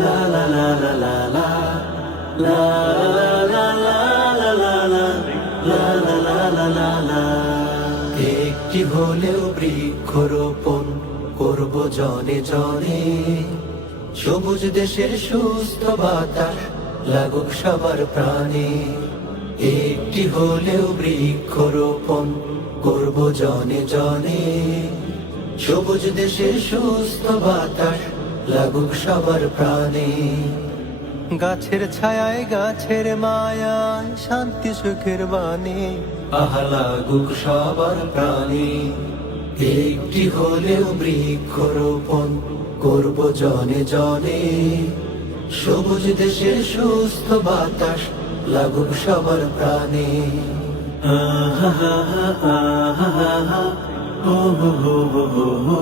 লা লা লা লা লা লা লা লা লা লা লা লা লা লা লা লা লা লা লা। একটি হলেও বৃক্ষরোপণ করব জনে জনে, সবুজ দেশের সুস্থ বাতাস লাগুক সবার প্রাণে। একটি হলেও বৃক্ষরোপণ করব জনে জনে, সবুজ দেশের সুস্থ বাতাস লাগুক সবার প্রাণে। গাছের ছায়ায় গাছের মায়ায় শান্তি সুখের বাণী আহা লাগুক সবার প্রাণে। একটি হলেও বৃক্ষরোপণ করব জনে জনে, সবুজ দেশের সুস্থ বাতাস লাগুক সবার প্রাণে। আহা হা হা আহা হা হা ও হো হো হো হো।